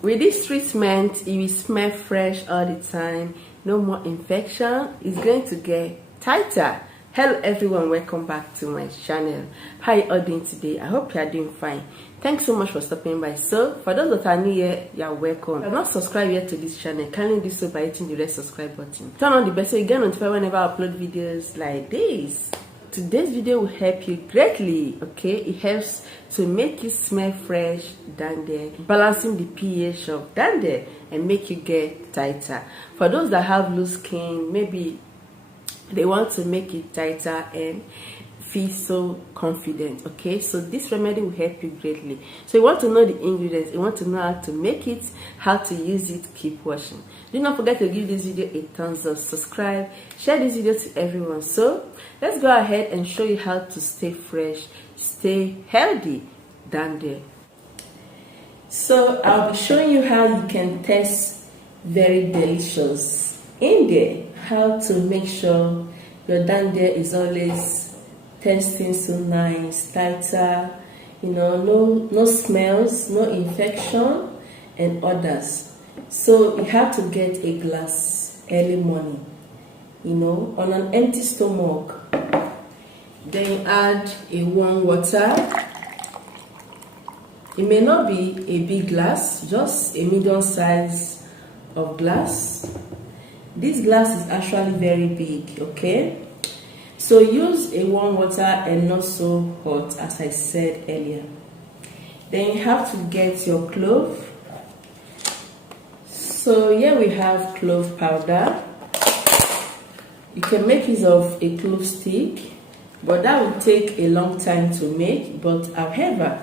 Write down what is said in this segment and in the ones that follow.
With this treatment, you will smell fresh all the time. No more infection. It's going to get tighter. Hello everyone, welcome back to my channel. How are you all doing today? I hope you are doing fine. Thanks so much for stopping by. So for those that are new here, you are welcome. If you have not subscribed yet to this channel, kindly do so by hitting the red subscribe button. Turn on the bell so you get notified whenever I upload videos like this. Today's video will help you greatly, okay? It helps to make you smell fresh down there, balancing the pH of down there and make you get tighter. For those that have loose skin, maybe they want to make it tighter and feel so confident, okay? So this remedy will help you greatly. So you want to know the ingredients, you want to know how to make it, how to use it, keep watching. Do not forget to give this video a thumbs up, subscribe, share this video to everyone. So let's go ahead and show you how to stay fresh, stay healthy down there. So I'll be showing you how you can taste very delicious in there, how to make sure your down there is always tasting so nice, tighter, you know, no smells, no infection and others. So you have to get a glass early morning, you know, on an empty stomach. Then add a warm water. It may not be a big glass, just a medium size of glass. This glass is actually very big, okay? So use a warm water and not so hot, as I said earlier. Then you have to get your clove. So here we have clove powder. You can make use of a clove stick, but that will take a long time to make. But however,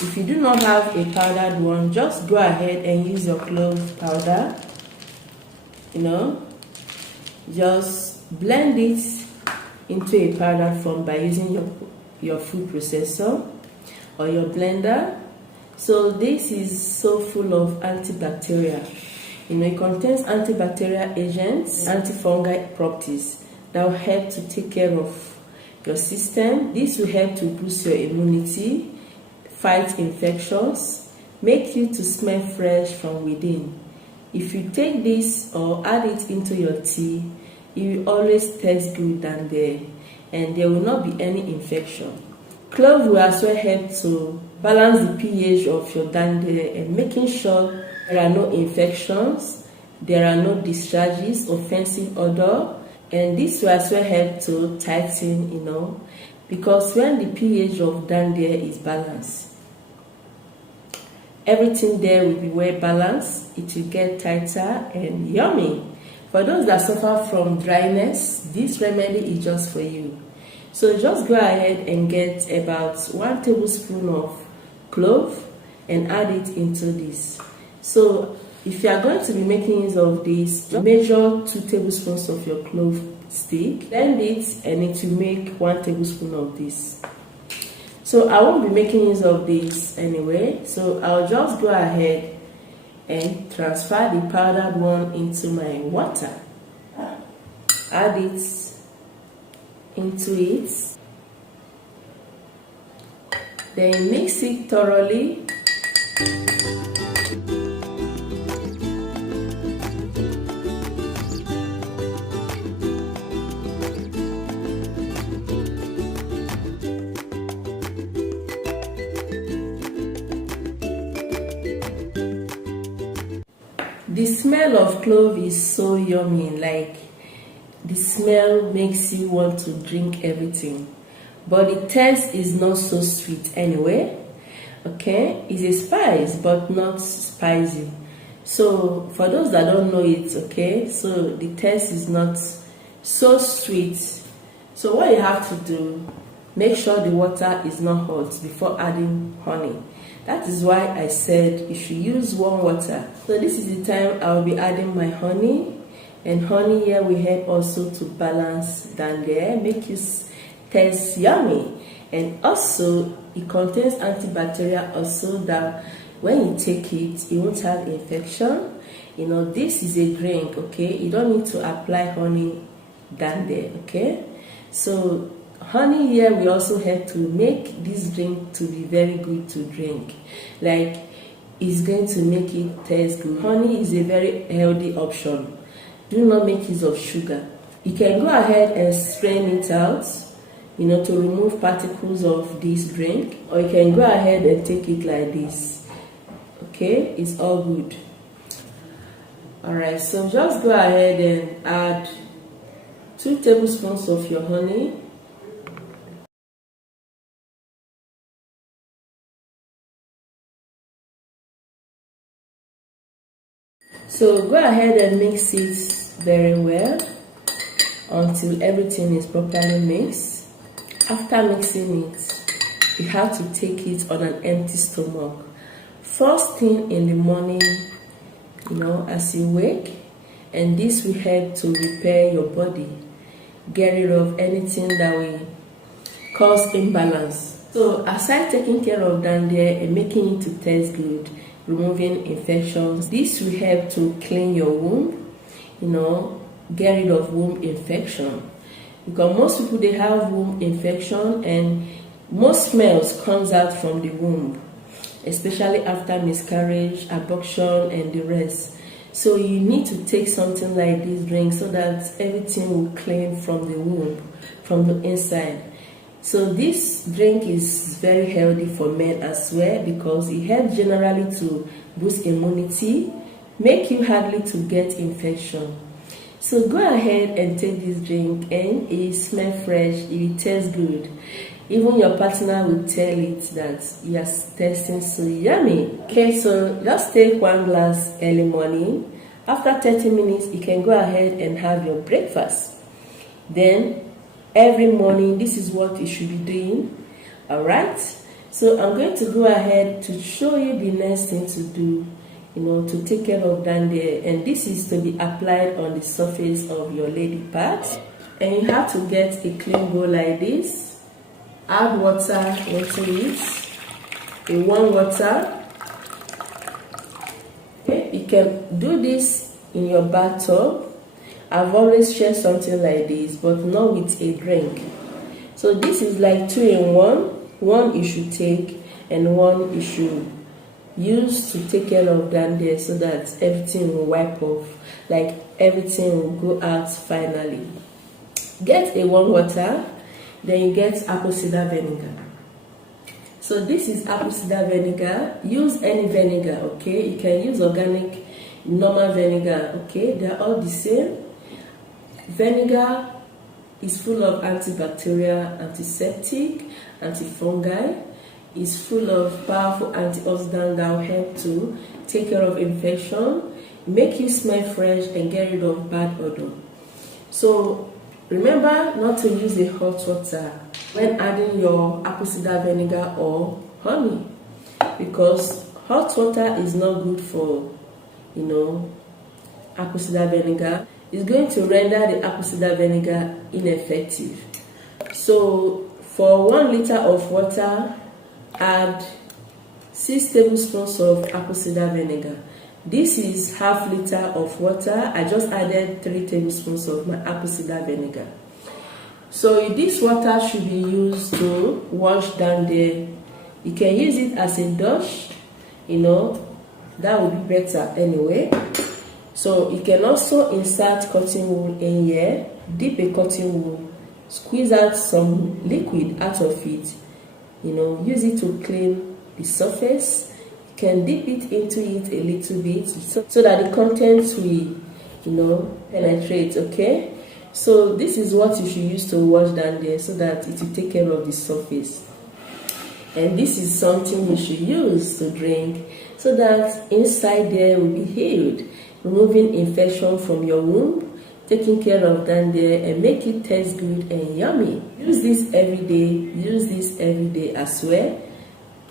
if you do not have a powdered one, just go ahead and use your clove powder. You know, just blend it into a powder form by using your food processor or your blender. So this is so full of antibacterial. You know, it contains antibacterial agents, antifungal properties that will help to take care of your system. This will help to boost your immunity, fight infections, make you to smell fresh from within. If you take this or add it into your tea, it will always taste good down there and there will not be any infection. Clove will as well help to balance the pH of your down there and making sure there are no infections, there are no discharges, offensive odor, and this will as well help to tighten, you know, because when the pH of down there is balanced, everything there will be well balanced, it will get tighter and yummy. For those that suffer from dryness, this remedy is just for you. So just go ahead and get about 1 tablespoon of clove and add it into this. So if you are going to be making use of this, measure 2 tablespoons of your clove stick, blend it and it will make 1 tablespoon of this. So I won't be making use of this anyway, so I'll just go ahead and transfer the powdered one into my water. Add it into it. Then mix it thoroughly. The smell of clove is so yummy, like the smell makes you want to drink everything. But the taste is not so sweet anyway, okay? It's a spice, but not spicy. So for those that don't know it, okay, so the taste is not so sweet. So what you have to do, make sure the water is not hot before adding honey. That is why I said you should use warm water. So this is the time I will be adding my honey. And honey here will help also to balance down there, make you taste yummy. And also it contains antibacterial also that when you take it, you won't have infection. You know, this is a drink, okay? You don't need to apply honey down there, okay? So honey here will also help to make this drink to be very good to drink. Like is going to make it taste good. Honey is a very healthy option. Do not make use of sugar. You can go ahead and strain it out, to remove particles of this drink, or you can go ahead and take it like this. Okay, it's all good. Alright, so just go ahead and add 2 tablespoons of your honey. So go ahead and mix it very well until everything is properly mixed. After mixing it, you have to take it on an empty stomach. First thing in the morning, as you wake, and this will help to repair your body, get rid of anything that will cause imbalance. So aside taking care of down there and making it to taste good, removing infections, this will help to clean your womb, get rid of womb infection. Because most people, they have womb infection, and most smells comes out from the womb, especially after miscarriage, abortion, and the rest. So you need to take something like this drink so that everything will clean from the womb, from the inside. So this drink is very healthy for men as well, because it helps generally to boost immunity, make you hardly to get infection. So go ahead and take this drink, and it smells fresh, it will taste good. Even your partner will tell it that you are tasting so yummy. Okay, so just take 1 glass early morning. After 30 minutes, you can go ahead and have your breakfast. Then every morning, this is what you should be doing. Alright, so I'm going to go ahead to show you the next thing to do, to take care of down there. And this is to be applied on the surface of your lady part. And you have to get a clean bowl like this. Add water into it, a warm water. Okay, you can do this in your bathtub. I've always shared something like this, but not with a drink. So this is like 2 in 1. One you should take, and one you should use to take care of down there, so that everything will wipe off, like everything will go out finally. Get a warm water, then you get apple cider vinegar. So this is apple cider vinegar. Use any vinegar, okay? You can use organic, normal vinegar, okay? They're all the same. Vinegar is full of antibacterial, antiseptic, antifungi. It's full of powerful antioxidants that will help to take care of infection, make you smell fresh, and get rid of bad odor. So remember not to use a hot water when adding your apple cider vinegar or honey, because hot water is not good for, apple cider vinegar. It's going to render the apple cider vinegar ineffective. So for 1 liter of water, add 6 tablespoons of apple cider vinegar. This is half liter of water. I just added 3 tablespoons of my apple cider vinegar. So this water should be used to wash down there. You can use it as a douche, that would be better anyway. So you can also insert cotton wool in here, dip a cotton wool, squeeze out some liquid out of it, use it to clean the surface. You can dip it into it a little bit so that the contents will, penetrate, okay? So this is what you should use to wash down there, so that it will take care of the surface. And this is something you should use to drink, so that inside there will be healed, removing infection from your womb, taking care of down there, and make it taste good and yummy. Use this every day as well.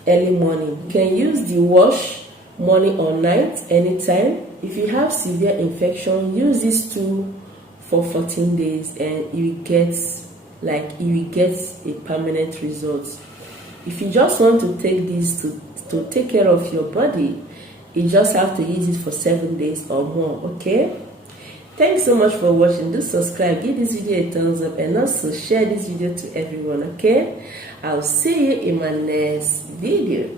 Early morning, you can use the wash morning or night, anytime. If you have severe infection, use this too for 14 days, and you will get a permanent result. If you just want to take this to take care of your body, you just have to use it for 7 days or more, okay? Thanks so much for watching. Do subscribe, give this video a thumbs up, and also share this video to everyone, okay? I'll see you in my next video.